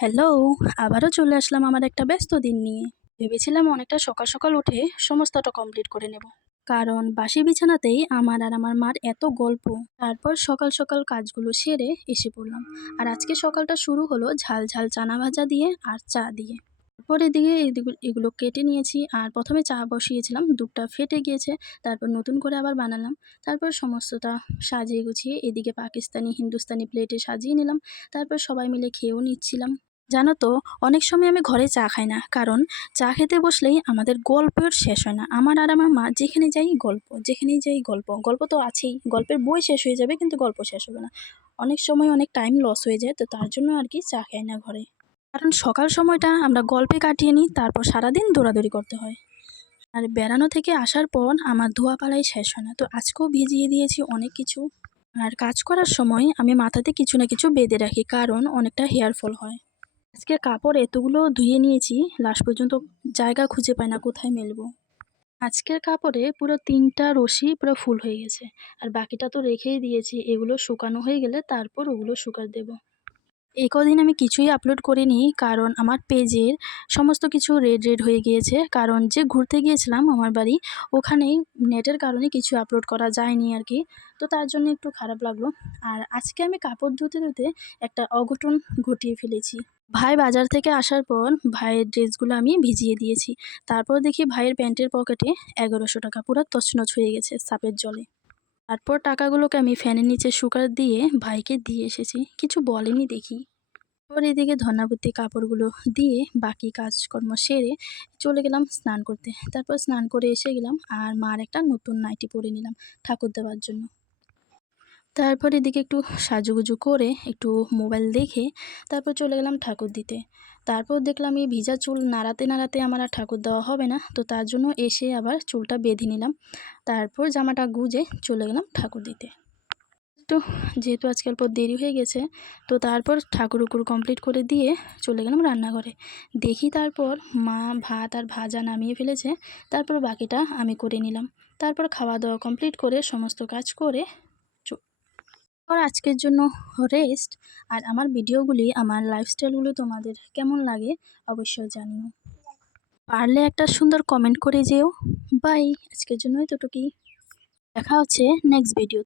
Hello, আবারও চলে আসলাম আমার একটা ব্যস্ত দিন নিয়ে। ভেবেছিলাম অনেকটা সকাল সকাল উঠে সমস্তটা কমপ্লিট করে নেব। কারণ বাসি বিছানাতেই আমার আর আমার মার এত গল্প। তারপর সকাল সকাল কাজগুলো সেরে এসে পড়লাম। আর আজকে সকালটা শুরু হলো ঝাল ঝাল চানা ভাজা দিয়ে আর চা দিয়ে। তারপর এদিকে এগুলো কেটে নিয়েছি আর প্রথমে চা বসিয়েছিলাম, দুধটা ফেটে গিয়েছে। তারপর নতুন করে আবার বানালাম। তারপর সমস্তটা সাজিয়ে গুছিয়ে এদিকে পাকিস্তানি হিন্দুস্তানি প্লেটে সাজিয়ে নিলাম। তারপর সবাই মিলে খেয়েও নিচ্ছিলাম। জানো তো, অনেক সময় আমি ঘরে চা খাই না, কারণ চা খেতে বসলেই আমাদের গল্পের শেষ হয় না। আমার আর আমার মা যেখানে যাই গল্প, যেখানেই যাই গল্প, গল্প তো আছেই, গল্পের বই শেষ হয়ে যাবে কিন্তু গল্প শেষ হবে না। অনেক সময় অনেক টাইম লস হয়ে যায়, তো তার জন্য আর কি চা খাই না ঘরে। কারণ সকাল সময়টা আমরা গল্পে কাটিয়ে নিই, তারপর সারাদিন দৌড়াদৌড়ি করতে হয়। আর বেড়ানো থেকে আসার পর আমার ধোয়া পালাই শেষ হয় না, তো আজকেও ভিজিয়ে দিয়েছি অনেক কিছু। আর কাজ করার সময় আমি মাথাতে কিছু না কিছু বেঁধে রাখি, কারণ অনেকটা হেয়ার ফল হয়। আজকে কাপড় এতগুলো ধুয়ে নিয়েছি, লাস্ট পর্যন্ত জায়গা খুঁজে পাই না কোথায় মেলবো। আজকের কাপড়ে পুরো ৩টা রশি পুরো ফুল হয়ে গেছে। আর বাকিটা তো রেখেই দিয়েছি, এগুলো শুকানো হয়ে গেলে তারপর ওগুলো শুকাতে দেবো। এই কদিন আমি কিছুই আপলোড করিনি, কারণ আমার পেজের সমস্ত কিছু রেড হয়ে গিয়েছে। কারণ যে ঘুরতে গিয়েছিলাম আমার বাড়ি, ওখানেই নেটের কারণে কিছু আপলোড করা যায়নি আর কি। তো তার জন্য একটু খারাপ লাগলো। আর আজকে আমি কাপড় ধুতে ধুতে একটা অঘটন ঘটিয়ে ফেলেছি। ভাই বাজার থেকে আসার পর ভাইয়ের ড্রেসগুলো আমি ভিজিয়ে দিয়েছি। তারপর দেখি ভাইয়ের প্যান্টের পকেটে ১১০০ টাকা পুরো তছনছ হয়ে গেছে সাপের জলে। তারপর টাকাগুলোকে আমি ফ্যানের নিচে শুকাতে দিয়ে ভাইকে দিয়ে এসেছি, কিছু বলেনি দেখি। ওর এদিকে ধন্যাবতী কাপড়গুলো দিয়ে বাকি কাজকর্ম সেরে চলে গেলাম স্নান করতে। তারপর স্নান করে এসে গেলাম আর মার একটা নতুন নাইটি পরে নিলাম ঠাকুর দেওয়ার জন্য। তারপর এদিকে একটু সাজুগুজু করে একটু মোবাইল দেখে তারপর চলে গেলাম ঠাকুর দিতে। তারপর দেখলাম এই ভিজা চুল নাড়াতে নাড়াতে আমার আর ঠাকুর দেওয়া হবে না, তো তার জন্য এসে আবার চুলটা বেঁধে নিলাম। তারপর জামাটা গুজে চলে গেলাম ঠাকুর দিতে। তো যেহেতু আজকে অল্প দেরি হয়ে গেছে, তো তারপর ঠাকুর উকুর কমপ্লিট করে দিয়ে চলে গেলাম রান্নাঘরে। দেখি তারপর মা ভাত আর ভাজা নামিয়ে ফেলেছে। তারপর বাকিটা আমি করে নিলাম। তারপর খাওয়া দাওয়া কমপ্লিট করে সমস্ত কাজ করে আর আজকের জন্য রেস্ট। আর আমার ভিডিওগুলি, আমার লাইফস্টাইলগুলো তোমাদের কেমন লাগে অবশ্যই জানিও। পারলে একটা সুন্দর কমেন্ট করে যেও। বাই, আজকের জন্য এতটুকুই। দেখা হচ্ছে নেক্সট ভিডিও।